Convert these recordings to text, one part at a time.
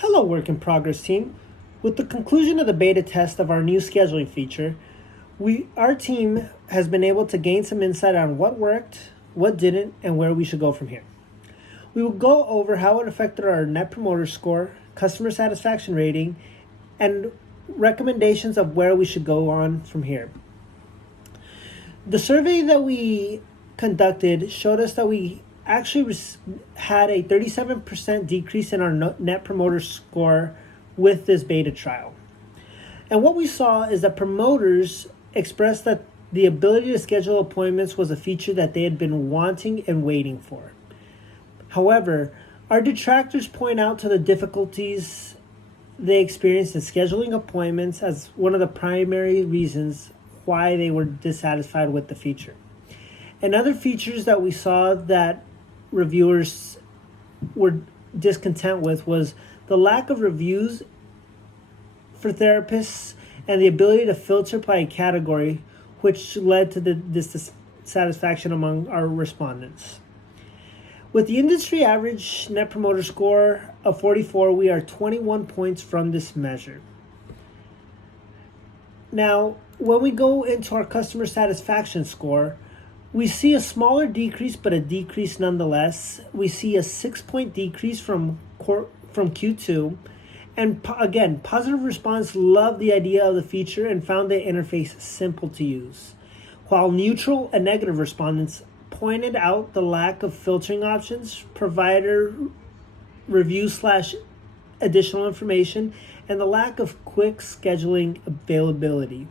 Hello, work in progress team. With the conclusion of the beta test of our new scheduling feature, our team has been able to gain some insight on what worked, what didn't, and where we should go from here. We will go over how it affected our Net Promoter Score, customer satisfaction rating, and recommendations of where we should go on from here. The survey that we conducted showed us that we actually had a 37% decrease in our Net Promoter Score with this beta trial. And what we saw is that promoters expressed that the ability to schedule appointments was a feature that they had been wanting and waiting for. However, our detractors point out to the difficulties they experienced in scheduling appointments as one of the primary reasons why they were dissatisfied with the feature. And other features that we saw that reviewers were discontent with was the lack of reviews for therapists and the ability to filter by a category, which led to this dissatisfaction among our respondents. With the industry average Net Promoter Score of 44, we are 21 points from this measure. Now, when we go into our customer satisfaction score, we see a smaller decrease, but a decrease nonetheless. We see a 6-point decrease from Q2. And again, positive response loved the idea of the feature and found the interface simple to use. While neutral and negative respondents pointed out the lack of filtering options, provider review/additional information, and the lack of quick scheduling availability.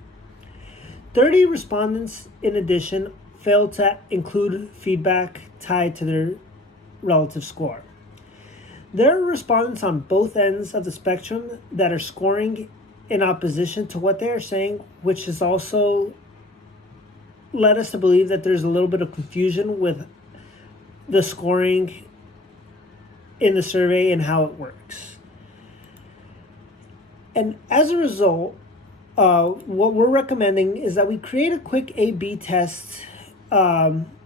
30 respondents, in addition, failed to include feedback tied to their relative score. There are respondents on both ends of the spectrum that are scoring in opposition to what they are saying, which has also led us to believe that there's a little bit of confusion with the scoring in the survey and how it works. And as a result, what we're recommending is that we create a quick A/B test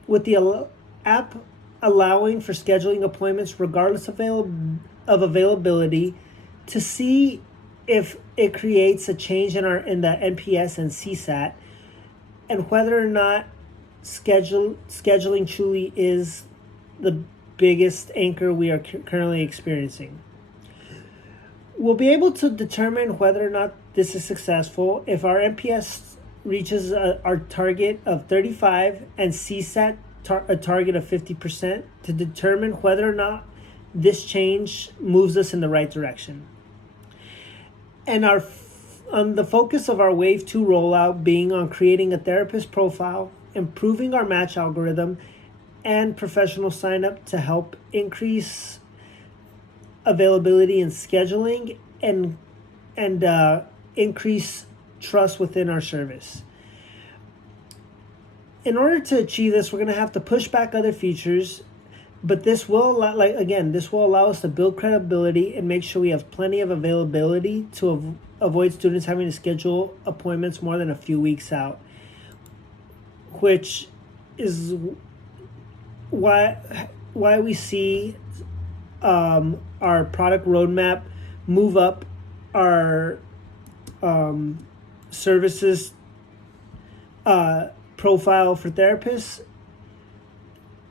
with the app allowing for scheduling appointments regardless of availability to see if it creates a change in the NPS and CSAT, and whether or not scheduling truly is the biggest anchor we are currently experiencing. We'll be able to determine whether or not this is successful if our NPS reaches our target of 35 and CSAT a target of 50% to determine whether or not this change moves us in the right direction. And on the focus of our Wave 2 rollout being on creating a therapist profile, improving our match algorithm, and professional sign-up to help increase availability in scheduling and increase trust within our service. In order to achieve this, we're going to have to push back other features, but this will allow us to build credibility and make sure we have plenty of availability to avoid students having to schedule appointments more than a few weeks out, which is why we see our product roadmap move up our services profile for therapists,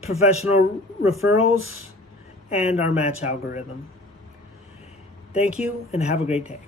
professional referrals, and our match algorithm. Thank you and have a great day.